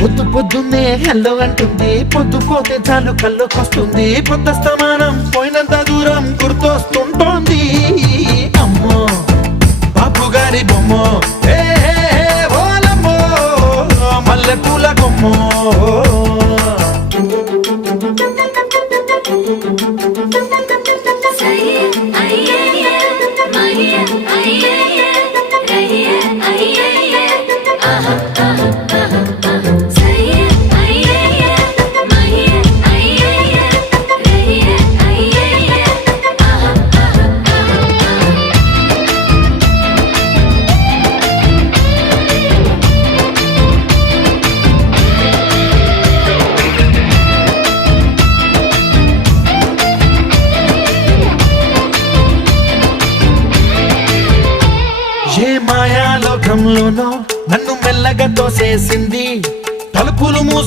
పొద్దు పొద్దున్నే హెల్లో అంటుంది, పొద్దు పోతే చాలు కళ్ళొకొస్తుంది, పొద్దస్తమానం పోయినంత దూరం గుర్తొస్తుంటోంది. అమ్మో బాపు గారి బొమ్మో, ఓలమ్మో మల్లె పూల కొమ్మో. ఏ మాయాలోకంలోనో నన్ను మెల్లగా తోసేసింది, తలుపులు మూసి